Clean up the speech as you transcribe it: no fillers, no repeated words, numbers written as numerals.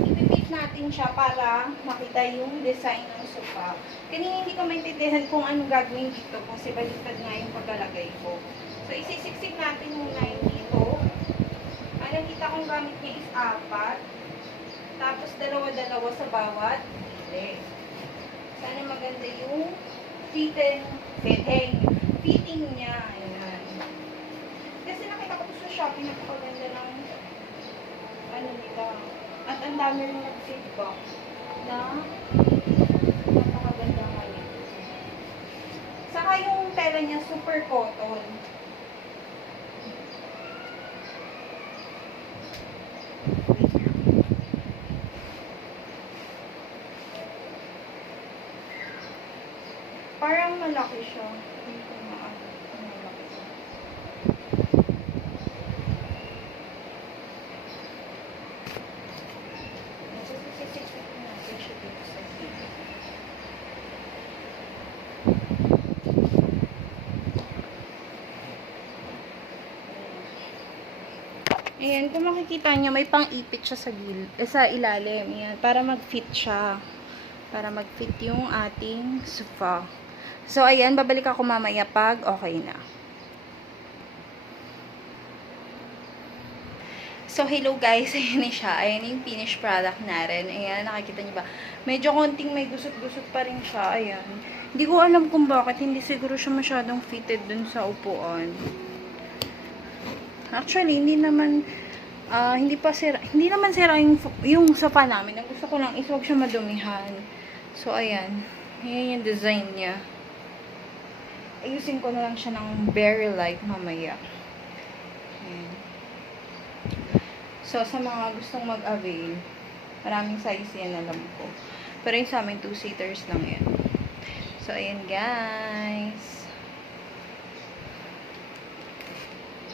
Ipipit natin siya para makita yung design ng sofa. Kanina hindi ko maintindihan kung anong gagawin dito kasi baliktad nga yung paglalagay ko. So, isisiksik natin muna yung dito. Ang nakita kong gamit niya is 4. Tapos, dalawa-dalawa sa bawat gilid. Sana maganda yung fitting niya. Ayan. Kasi nakita ko sa Shopee, napakaganda ng ano nila. At ang dami rin nag-feedback na napakaganda nga nito. Saka yung tela niya super cotton. Parang malaki siya. Hindi ko maano. Malaki siya. Sisiksik natin siya dito sa gilid. Ayan, kung makikita nyo, may pang-ipit siya sa ilalim. Ayan, para mag-fit siya. Para mag-fit yung ating sofa. So, ayan, babalik ako mamaya pag okay na. So, hello guys. Ayan na siya. Ayan yung finished product natin. Ayan, nakikita nyo ba? Medyo konting may gusot-gusot pa rin siya. Ayan. Hindi ko alam kung bakit. Hindi siguro siya masyadong fitted dun sa upuan. Actually, hindi naman sira yung sofa namin. Ang gusto ko lang is huwag siya madumihan. So, ayan. Ayan yung design niya. Ayusin ko na lang siya ng very light mamaya. Ayan. So, sa mga gustong mag-avail, maraming size yan, alam ko. Pero yung sa amin, 2-seaters lang yan. So, ayan guys.